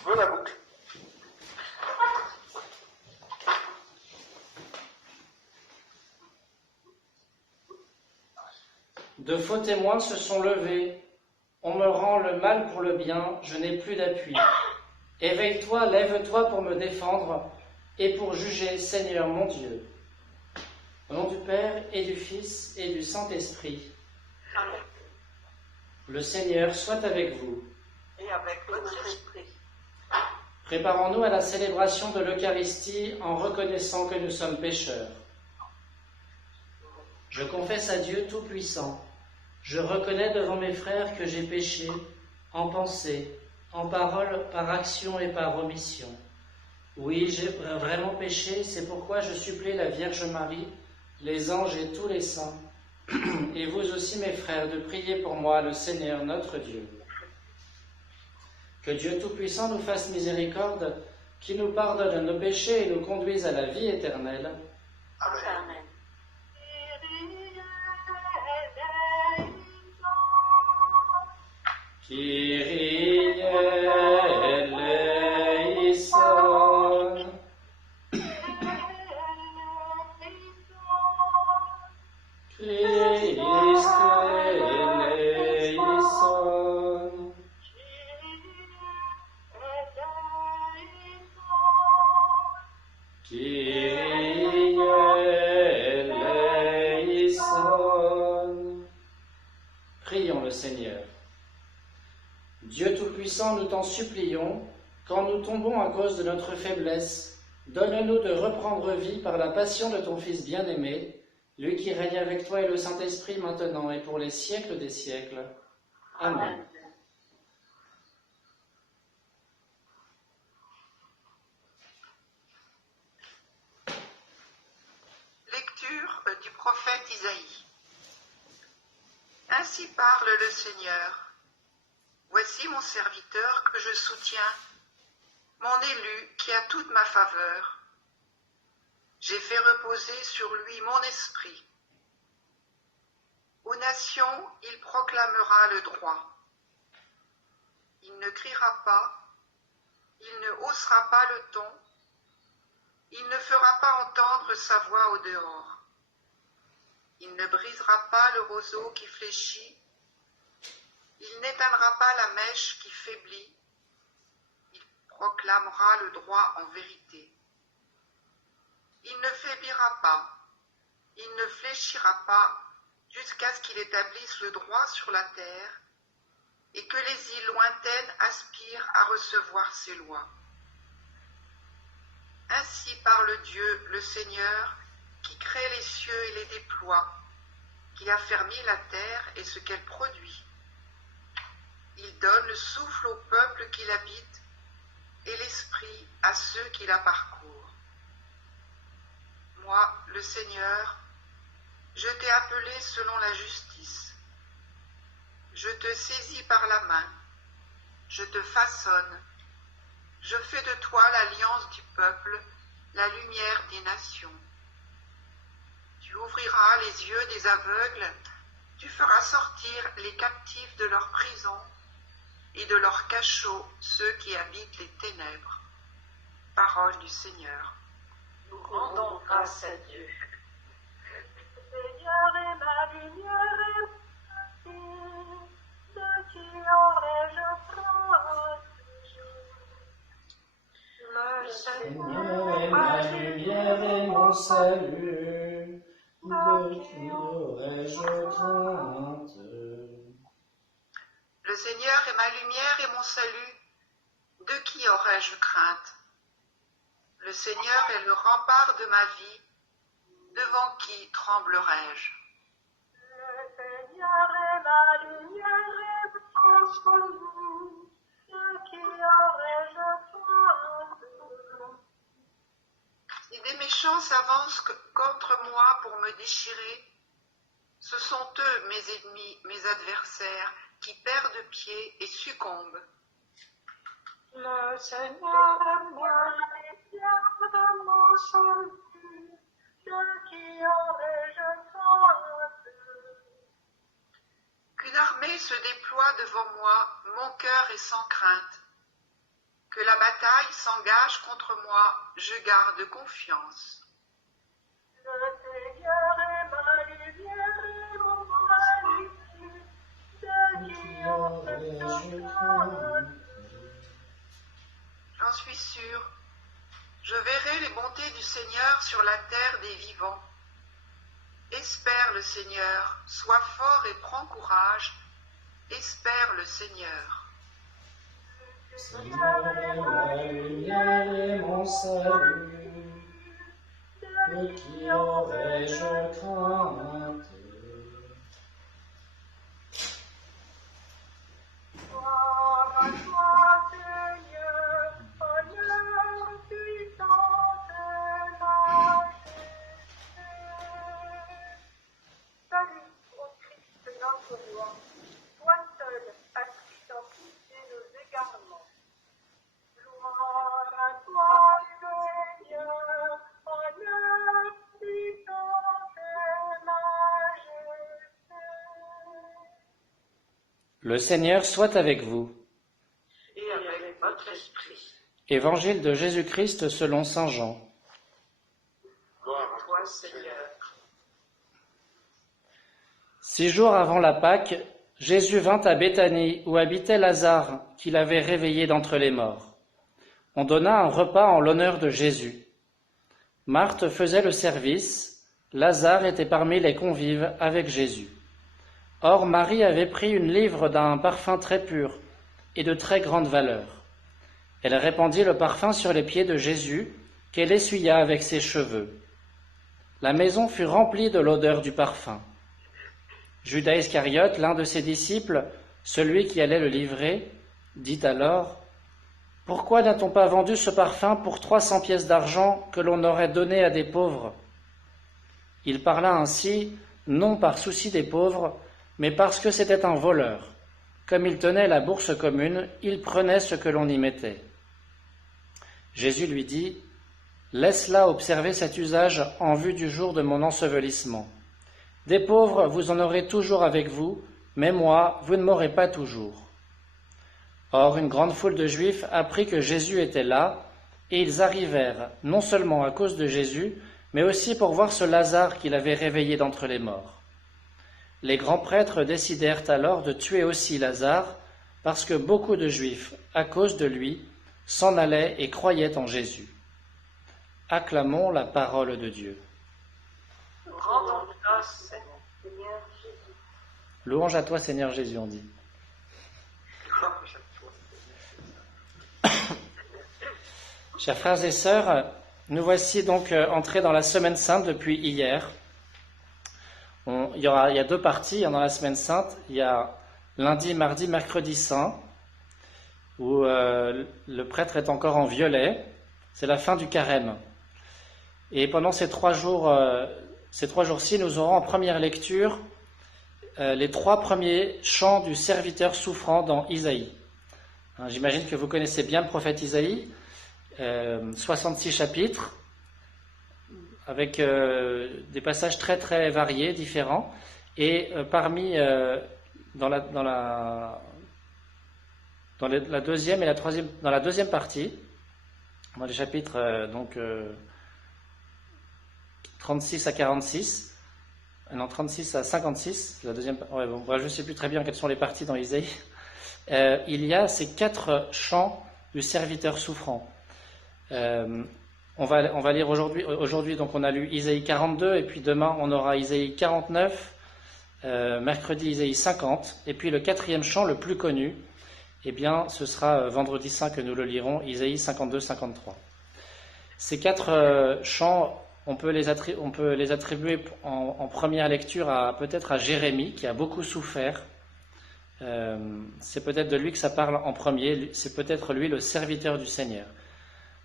Tu veux la boucle? De faux témoins se sont levés. On me rend le mal pour le bien, je n'ai plus d'appui. Éveille-toi, lève-toi pour me défendre et pour juger, Seigneur mon Dieu. Au nom du Père et du Fils et du Saint-Esprit. Amen. Le Seigneur soit avec vous. Et avec votre esprit. Préparons-nous à la célébration de l'Eucharistie en reconnaissant que nous sommes pécheurs. Je confesse à Dieu Tout-Puissant. Je reconnais devant mes frères que j'ai péché en pensée, en parole, par action et par omission. Oui, j'ai vraiment péché, c'est pourquoi je supplie la Vierge Marie, les anges et tous les saints, et vous aussi mes frères, de prier pour moi le Seigneur notre Dieu. Que Dieu Tout-Puissant nous fasse miséricorde, qu'il nous pardonne nos péchés et nous conduise à la vie éternelle. Amen. Kyrie eleison. Christ eleison. Kyrie eleison. Prions le Seigneur. Dieu Tout-Puissant, nous t'en supplions, quand nous tombons à cause de notre faiblesse, donne-nous de reprendre vie par la passion de ton Fils bien-aimé, lui qui règne avec toi et le Saint-Esprit maintenant et pour les siècles des siècles. Amen. Lecture du prophète Isaïe. Ainsi parle le Seigneur. Voici mon serviteur que je soutiens, mon élu qui a toute ma faveur. J'ai fait reposer sur lui mon esprit. Aux nations, il proclamera le droit. Il ne criera pas, il ne haussera pas le ton, il ne fera pas entendre sa voix au dehors. Il ne brisera pas le roseau qui fléchit, il n'éteindra pas la mèche qui faiblit, il proclamera le droit en vérité. Il ne faiblira pas, il ne fléchira pas jusqu'à ce qu'il établisse le droit sur la terre et que les îles lointaines aspirent à recevoir ses lois. Ainsi parle Dieu, le Seigneur, qui crée les cieux et les déploie, qui affermit la terre et ce qu'elle produit. Il donne le souffle au peuple qui l'habite et l'esprit à ceux qui la parcourent. Moi, le Seigneur, je t'ai appelé selon la justice. Je te saisis par la main, je te façonne, je fais de toi l'alliance du peuple, la lumière des nations. Tu ouvriras les yeux des aveugles, tu feras sortir les captifs de leur prison et de leurs cachots ceux qui habitent les ténèbres. Parole du Seigneur. Nous rendons grâce à Dieu. Le Seigneur est ma lumière et ma vie, de qui aurais-je crainte? Le Seigneur est ma lumière et mon salut, de qui aurais-je crainte? Le Seigneur est ma lumière et mon salut, de qui aurais-je crainte? Le Seigneur est le rempart de ma vie, devant qui tremblerais-je? Le Seigneur est ma lumière et mon salut, de qui aurais-je crainte? Si des méchants s'avancent contre moi pour me déchirer, ce sont eux mes ennemis, mes adversaires, qui perdent pied et succombent. Le Seigneur est ma lumière et mon salut, de qui aurais-je crainte? Qu'une armée se déploie devant moi, mon cœur est sans crainte. Que la bataille s'engage contre moi, je garde confiance. Le Seigneur est ma lumière et mon salut, de qui aurais-je crainte? J'en suis sûr. Je verrai les bontés du Seigneur sur la terre des vivants. Espère le Seigneur, sois fort et prends courage. Espère le Seigneur. Seigneur est ma lumière et mon salut, de qui aurais-je crainte? Gloire à toi, Seigneur, honneur, puissance et majesté. Salut au Christ notre roi, toi seul as-tu dans tous nos égarements. Gloire à toi, Seigneur, honneur, puissance et majesté. Le Seigneur soit avec vous. Et avec votre esprit. Évangile de Jésus-Christ selon saint Jean. Gloire à toi, Seigneur. 6 jours avant la Pâque, Jésus vint à Béthanie où habitait Lazare, qu'il avait réveillé d'entre les morts. On donna un repas en l'honneur de Jésus. Marthe faisait le service, Lazare était parmi les convives avec Jésus. Or Marie avait pris une livre d'un parfum très pur et de très grande valeur. Elle répandit le parfum sur les pieds de Jésus, qu'elle essuya avec ses cheveux. La maison fut remplie de l'odeur du parfum. Judas Iscariote, l'un de ses disciples, celui qui allait le livrer, dit alors : « Pourquoi n'a-t-on pas vendu ce parfum pour 300 pièces d'argent que l'on aurait donné à des pauvres ?» Il parla ainsi, non par souci des pauvres, mais parce que c'était un voleur. Comme il tenait la bourse commune, il prenait ce que l'on y mettait. Jésus lui dit : « Laisse-la observer cet usage en vue du jour de mon ensevelissement. Des pauvres, vous en aurez toujours avec vous, mais moi, vous ne m'aurez pas toujours. » Or, une grande foule de Juifs apprit que Jésus était là, et ils arrivèrent, non seulement à cause de Jésus, mais aussi pour voir ce Lazare qu'il avait réveillé d'entre les morts. Les grands prêtres décidèrent alors de tuer aussi Lazare, parce que beaucoup de Juifs, à cause de lui, s'en allaient et croyaient en Jésus. Acclamons la parole de Dieu. Rendons grâce, Seigneur Jésus. Louange à toi, Seigneur Jésus, on dit. Chers frères et sœurs, nous voici donc entrés dans la Semaine Sainte depuis hier. Il y a 2 parties dans la Semaine Sainte. Il y a lundi, mardi, mercredi saint, où le prêtre est encore en violet. C'est la fin du carême. Et pendant ces 3 jours-ci, nous aurons en première lecture les 3 premiers chants du serviteur souffrant dans Isaïe. J'imagine que vous connaissez bien le prophète Isaïe, 66 chapitres, avec des passages très très variés, différents. Et dans la deuxième et la troisième, dans la deuxième partie, dans les chapitres 36 à 46, non 36 à 56, la deuxième, je ne sais plus très bien quelles sont les parties dans Isaïe. Il y a ces 4 chants du serviteur souffrant. On va lire aujourd'hui, donc on a lu Isaïe 42, et puis demain on aura Isaïe 49, mercredi Isaïe 50, et puis le 4e chant, le plus connu, eh bien ce sera vendredi saint que nous le lirons, Isaïe 52-53. Ces 4 chants, on peut les attribuer en première lecture peut-être à Jérémie, qui a beaucoup souffert. C'est peut-être de lui que ça parle en premier, c'est peut-être lui le serviteur du Seigneur.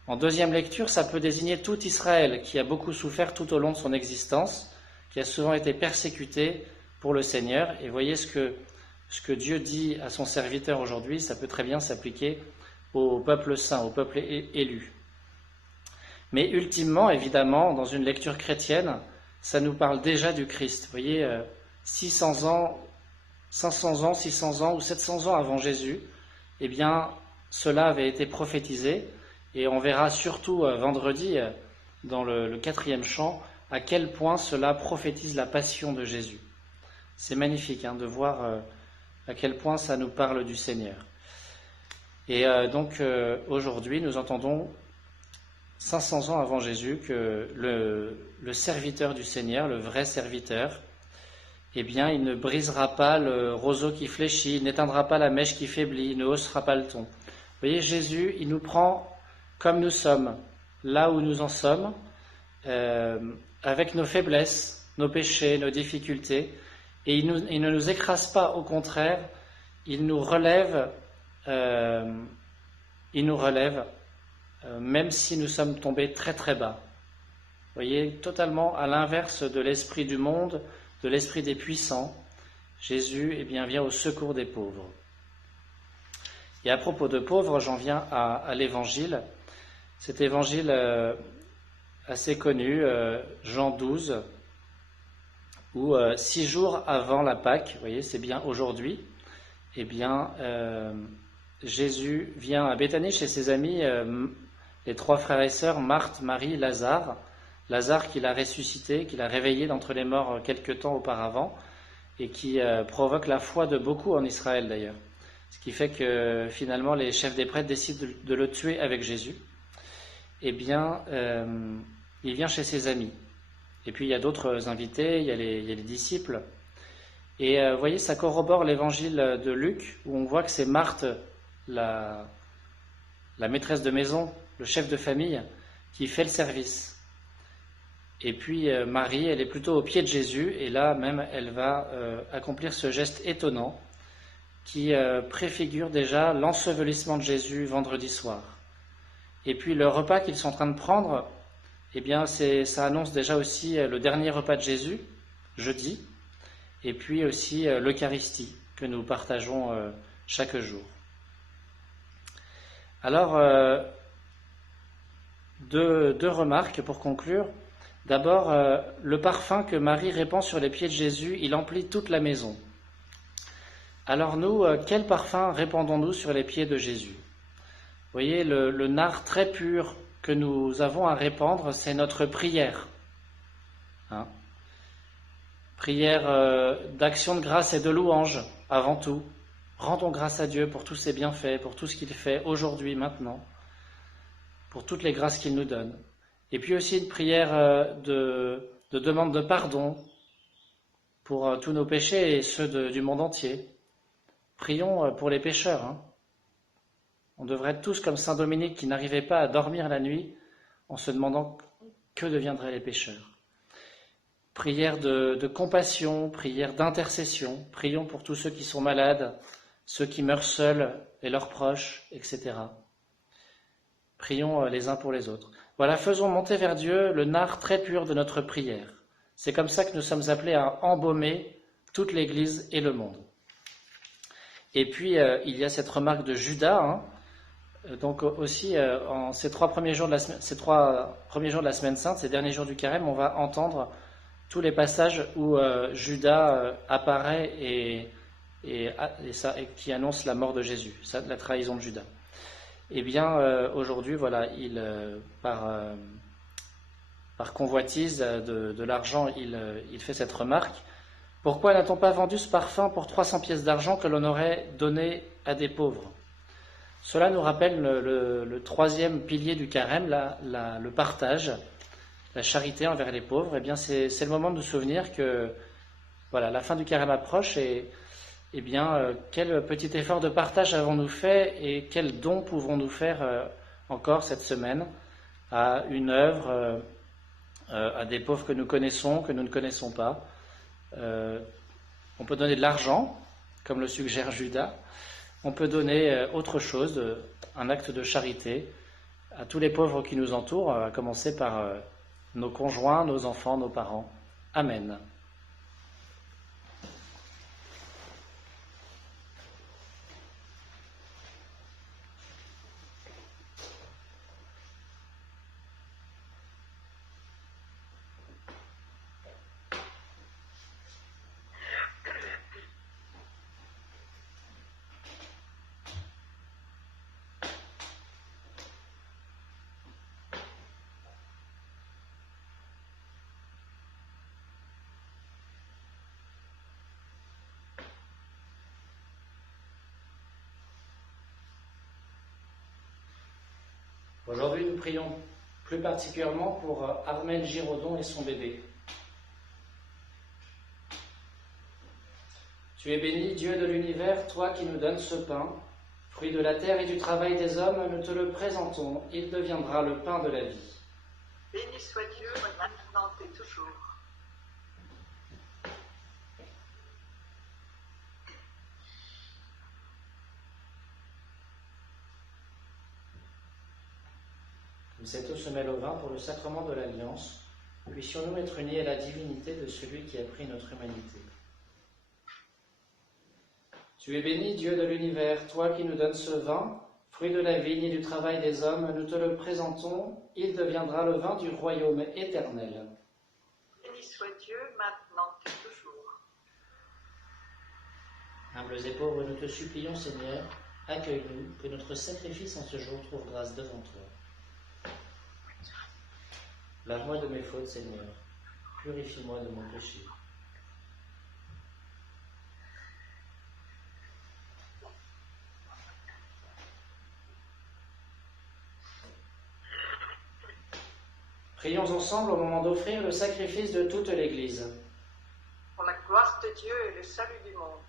En deuxième lecture, ça peut désigner tout Israël qui a beaucoup souffert tout au long de son existence, qui a souvent été persécuté pour le Seigneur. Et voyez ce que Dieu dit à son serviteur aujourd'hui, ça peut très bien s'appliquer au peuple saint, au peuple élu. Mais ultimement, évidemment, dans une lecture chrétienne, ça nous parle déjà du Christ. Vous voyez, 600 ans, 500 ans, 600 ans ou 700 ans avant Jésus, eh bien, cela avait été prophétisé, et on verra surtout vendredi, dans le 4e chant, à quel point cela prophétise la passion de Jésus. C'est magnifique de voir à quel point ça nous parle du Seigneur. Et donc aujourd'hui, nous entendons 500 ans avant Jésus que le serviteur du Seigneur, le vrai serviteur, eh bien, il ne brisera pas le roseau qui fléchit, il n'éteindra pas la mèche qui faiblit, il ne haussera pas le ton. Vous voyez, Jésus, il nous prend comme nous sommes, là où nous en sommes, avec nos faiblesses, nos péchés, nos difficultés, et il ne nous écrase pas, au contraire, il nous relève, même si nous sommes tombés très très bas. Vous voyez, totalement à l'inverse de l'esprit du monde, de l'esprit des puissants, Jésus vient au secours des pauvres. Et à propos de pauvres, j'en viens à l'évangile. Cet évangile assez connu, Jean 12, où 6 jours avant la Pâque, vous voyez, c'est bien aujourd'hui, Jésus vient à Béthanie chez ses amis, les 3 frères et sœurs, Marthe, Marie, Lazare. Lazare qu'il a ressuscité, qu'il a réveillé d'entre les morts quelque temps auparavant, et qui provoque la foi de beaucoup en Israël d'ailleurs. Ce qui fait que finalement les chefs des prêtres décident de le tuer avec Jésus. Il vient chez ses amis. Et puis il y a d'autres invités, il y a les disciples. Et vous voyez, ça corrobore l'évangile de Luc, où on voit que c'est Marthe, la maîtresse de maison, le chef de famille, qui fait le service. Et puis Marie, elle est plutôt au pied de Jésus, et là même elle va accomplir ce geste étonnant qui préfigure déjà l'ensevelissement de Jésus vendredi soir. Et puis le repas qu'ils sont en train de prendre, ça annonce déjà aussi le dernier repas de Jésus, jeudi, et puis aussi l'Eucharistie que nous partageons chaque jour. Alors, deux remarques pour conclure. D'abord, le parfum que Marie répand sur les pieds de Jésus, il emplit toute la maison. Alors nous, quel parfum répandons-nous sur les pieds de Jésus ? Vous voyez, le nard très pur que nous avons à répandre, c'est notre prière. Prière d'action de grâce et de louange, avant tout. Rendons grâce à Dieu pour tous ses bienfaits, pour tout ce qu'il fait aujourd'hui, maintenant, pour toutes les grâces qu'il nous donne. Et puis aussi une prière de demande de pardon pour tous nos péchés et ceux du monde entier. Prions pour les pécheurs. On devrait être tous comme Saint Dominique qui n'arrivait pas à dormir la nuit en se demandant que deviendraient les pécheurs. Prière de compassion, prière d'intercession. Prions pour tous ceux qui sont malades, ceux qui meurent seuls et leurs proches, etc. Prions les uns pour les autres. Voilà, faisons monter vers Dieu le nard très pur de notre prière. C'est comme ça que nous sommes appelés à embaumer toute l'Église et le monde. Et puis, il y a cette remarque de Judas. Donc aussi, en ces 3 premiers jours de la semaine sainte, ces derniers jours du carême, on va entendre tous les passages où Judas apparaît et qui annonce la mort de Jésus, la trahison de Judas. Aujourd'hui, voilà, par convoitise de l'argent, il fait cette remarque. Pourquoi n'a-t-on pas vendu ce parfum pour 300 pièces d'argent que l'on aurait donné à des pauvres ? Cela nous rappelle le 3e pilier du carême, le partage, la charité envers les pauvres. C'est le moment de nous souvenir que voilà, la fin du carême approche et quel petit effort de partage avons-nous fait et quel don pouvons-nous faire encore cette semaine à une œuvre, à des pauvres que nous connaissons, que nous ne connaissons pas. On peut donner de l'argent, comme le suggère Judas. On peut donner autre chose, un acte de charité à tous les pauvres qui nous entourent, à commencer par nos conjoints, nos enfants, nos parents. Amen. Aujourd'hui, nous prions plus particulièrement pour Armel Giraudon et son bébé. Tu es béni, Dieu de l'univers, toi qui nous donnes ce pain, fruit de la terre et du travail des hommes, nous te le présentons, il deviendra le pain de la vie. Béni soit Dieu, maintenant et toujours. Comme cette eau se mêle au vin pour le sacrement de l'Alliance, puissions-nous être unis à la divinité de celui qui a pris notre humanité. Tu es béni, Dieu de l'univers, toi qui nous donnes ce vin, fruit de la vigne et du travail des hommes, nous te le présentons, il deviendra le vin du royaume éternel. Béni soit Dieu, maintenant et toujours. Humbles et pauvres, nous te supplions, Seigneur, accueille-nous, que notre sacrifice en ce jour trouve grâce devant toi. Lave-moi de mes fautes, Seigneur, purifie-moi de mon péché. Prions ensemble au moment d'offrir le sacrifice de toute l'Église. Pour la gloire de Dieu et le salut du monde.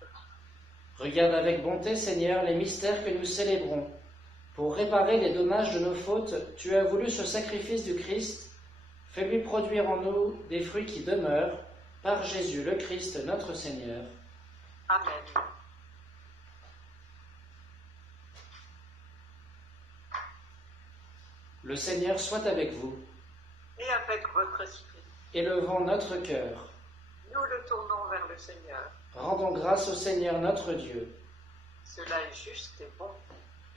Regarde avec bonté, Seigneur, les mystères que nous célébrons. Pour réparer les dommages de nos fautes, tu as voulu ce sacrifice du Christ. Fais-lui produire en nous des fruits qui demeurent, par Jésus le Christ, notre Seigneur. Amen. Le Seigneur soit avec vous. Et avec votre esprit. Élevons notre cœur. Nous le tournons vers le Seigneur. Rendons grâce au Seigneur notre Dieu. Cela est juste et bon.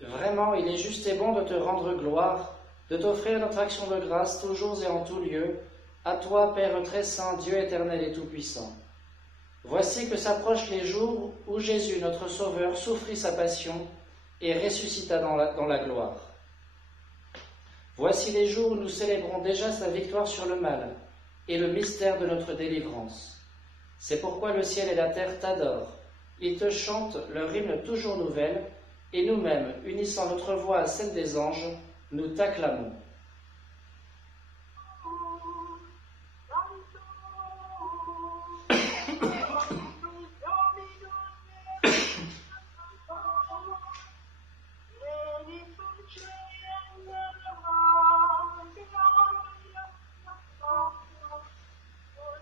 Vraiment, il est juste et bon de te rendre gloire, de t'offrir notre action de grâce toujours et en tout lieu, à toi, Père très saint, Dieu éternel et tout-puissant. Voici que s'approchent les jours où Jésus, notre Sauveur, souffrit sa passion et ressuscita dans la gloire. Voici les jours où nous célébrons déjà sa victoire sur le mal et le mystère de notre délivrance. C'est pourquoi le ciel et la terre t'adorent. Ils te chantent leur hymne toujours nouvelle, et nous-mêmes, unissant notre voix à celle des anges, nous t'acclamons.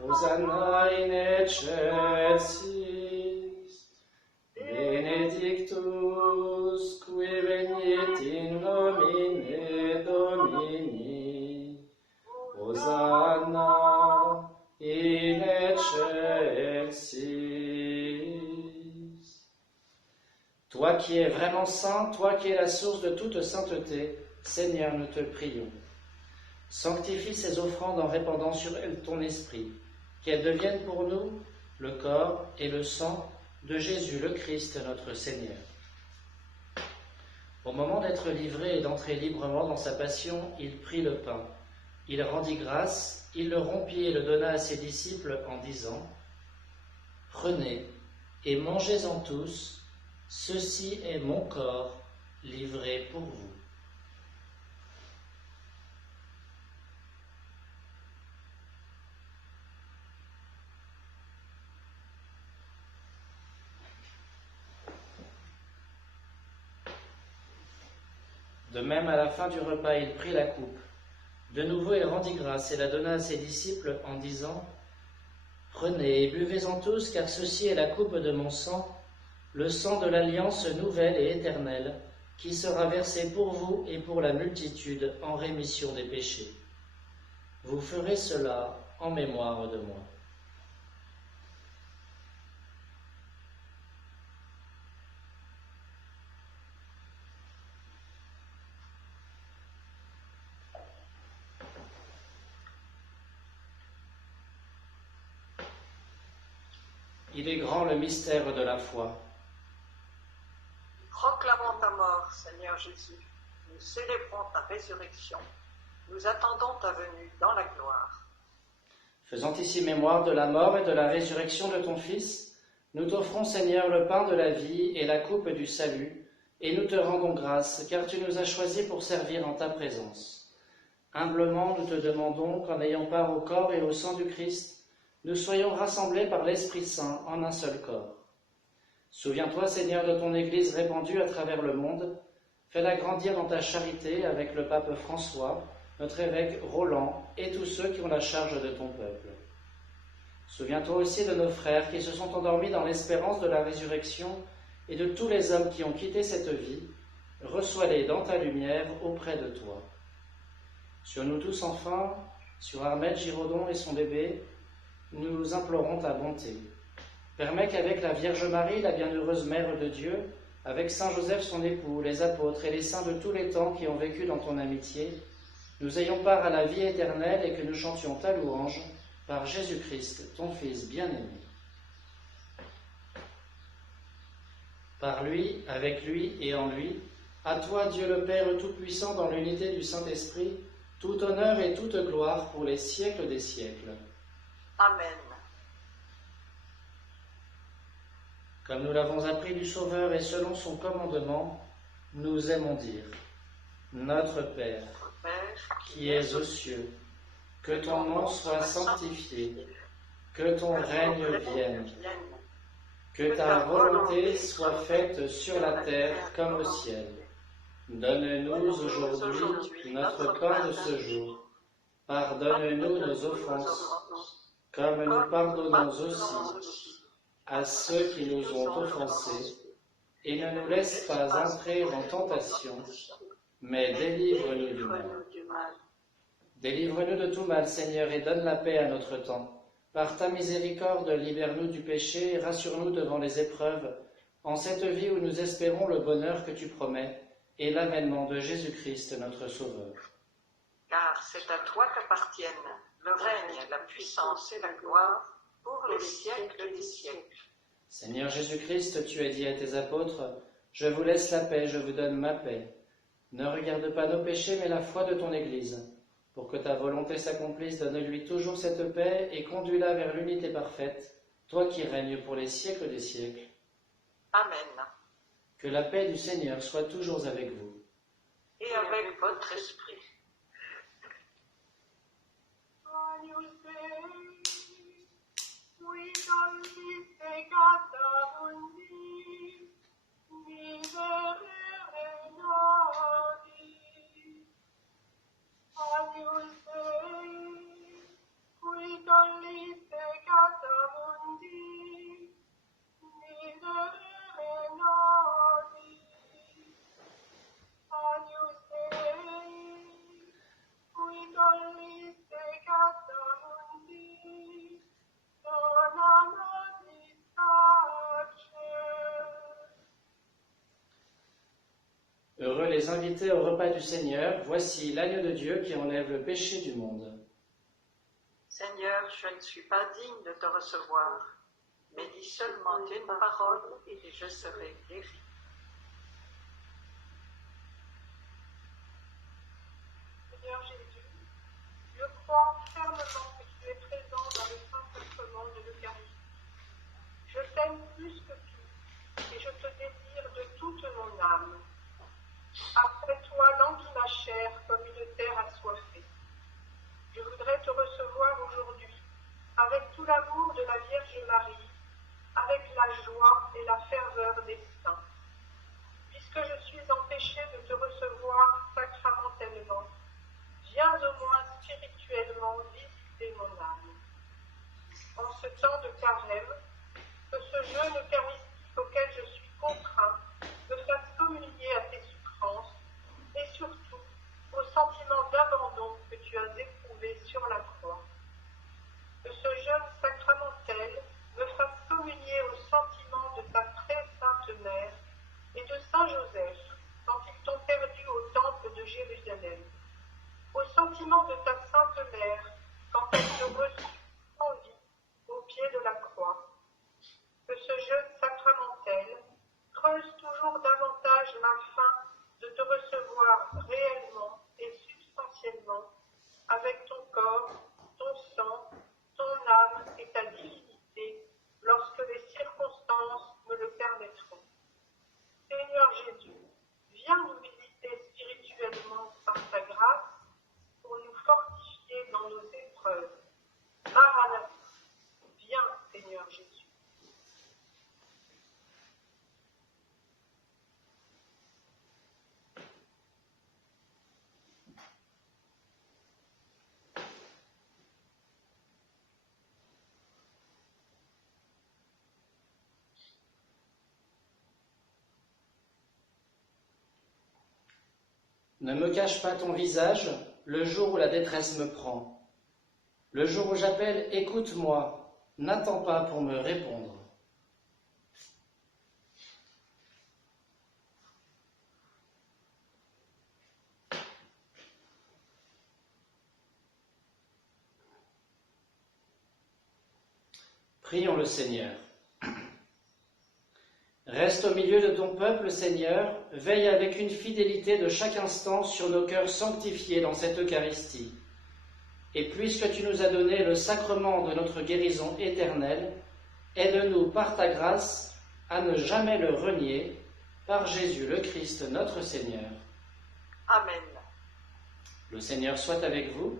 Hosanna in excelsis, benedictus qui venit in nomine Domini. Hosanna in excelsis. Toi qui es vraiment saint, toi qui es la source de toute sainteté, Seigneur, nous te prions. Sanctifie ces offrandes en répandant sur elles ton esprit, qu'elles deviennent pour nous le corps et le sang de Jésus le Christ, notre Seigneur. Au moment d'être livré et d'entrer librement dans sa passion, il prit le pain. Il rendit grâce, il le rompit et le donna à ses disciples en disant : « Prenez et mangez-en tous, ceci est mon corps livré pour vous. » De même, à la fin du repas, il prit la coupe. De nouveau, il rendit grâce et la donna à ses disciples en disant : « Prenez et buvez-en tous, car ceci est la coupe de mon sang, le sang de l'alliance nouvelle et éternelle, qui sera versé pour vous et pour la multitude en rémission des péchés. Vous ferez cela en mémoire de moi. » Il est grand le mystère de la foi. Proclamons ta mort, Seigneur Jésus. Nous célébrons ta résurrection. Nous attendons ta venue dans la gloire. Faisant ici mémoire de la mort et de la résurrection de ton Fils, nous t'offrons, Seigneur, le pain de la vie et la coupe du salut, Et nous te rendons grâce, car tu nous as choisis pour servir en ta présence. Humblement, nous te demandons qu'en ayant part au corps et au sang du Christ, nous soyons rassemblés par l'Esprit Saint en un seul corps. Souviens-toi, Seigneur, de ton Église répandue à travers le monde. Fais-la grandir dans ta charité avec le pape François, notre évêque Roland et tous ceux qui ont la charge de ton peuple. Souviens-toi aussi de nos frères qui se sont endormis dans l'espérance de la résurrection et de tous les hommes qui ont quitté cette vie. Reçois-les dans ta lumière auprès de toi. Sur nous tous enfin, sur Ahmed Giraudon et son bébé, nous implorons ta bonté. Permets qu'avec la Vierge Marie, la bienheureuse Mère de Dieu, avec Saint Joseph son époux, les apôtres et les saints de tous les temps qui ont vécu dans ton amitié, nous ayons part à la vie éternelle et que nous chantions ta louange par Jésus-Christ, ton Fils bien-aimé. Par lui, avec lui et en lui, à toi, Dieu le Père Tout-Puissant, dans l'unité du Saint-Esprit, tout honneur et toute gloire pour les siècles des siècles. Amen. Comme nous l'avons appris du Sauveur et selon son commandement, nous aimons dire: Notre Père, qui es aux cieux, que ton nom soit sanctifié, que ton règne vienne, que ta volonté soit faite sur la terre comme au ciel. Donne-nous aujourd'hui notre pain de ce jour. Pardonne-nous nos offenses, comme nous pardonnons aussi à ceux qui nous ont offensés, et ne nous laisse pas entrer en tentation, mais délivre-nous du mal. Délivre-nous de tout mal, Seigneur, et donne la paix à notre temps. Par ta miséricorde, libère-nous du péché et rassure-nous devant les épreuves, en cette vie où nous espérons le bonheur que tu promets et l'avènement de Jésus-Christ, notre Sauveur. Car c'est à toi qu'appartiennent le règne, la puissance et la gloire pour les siècles des siècles. Seigneur Jésus-Christ, tu as dit à tes apôtres: Je vous laisse la paix, je vous donne ma paix. Ne regarde pas nos péchés, mais la foi de ton Église. Pour que ta volonté s'accomplisse, donne-lui toujours cette paix et conduis-la vers l'unité parfaite, toi qui règnes pour les siècles des siècles. Amen. Que la paix du Seigneur soit toujours avec vous. Et avec votre esprit. Heureux les invités au repas du Seigneur, voici l'agneau de Dieu qui enlève le péché du monde. Seigneur, je ne suis pas digne de te recevoir, mais dis seulement une parole et je serai guéri. Seigneur Jésus, je crois fermement que tu es présent dans le Saint-Sacrement de l'Eucharistie. Je t'aime plus que tout et je te désire de toute mon âme. Après toi, lente ma chair comme une terre assoiffée. Je voudrais te recevoir aujourd'hui avec tout l'amour de la Vierge Marie, avec la joie et la ferveur des saints. Ne me cache pas ton visage le jour où la détresse me prend. Le jour où j'appelle, écoute-moi, n'attends pas pour me répondre. Prions le Seigneur. Reste au milieu de ton peuple, Seigneur, veille avec une fidélité de chaque instant sur nos cœurs sanctifiés dans cette Eucharistie. Et puisque tu nous as donné le sacrement de notre guérison éternelle, aide-nous par ta grâce à ne jamais le renier, par Jésus le Christ notre Seigneur. Amen. Le Seigneur soit avec vous.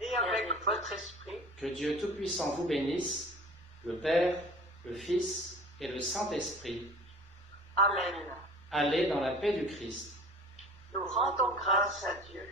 Et avec votre esprit. Que Dieu Tout-Puissant vous bénisse, le Père, le Fils et le Saint-Esprit. Amen. Allez dans la paix du Christ. Nous rendons grâce à Dieu.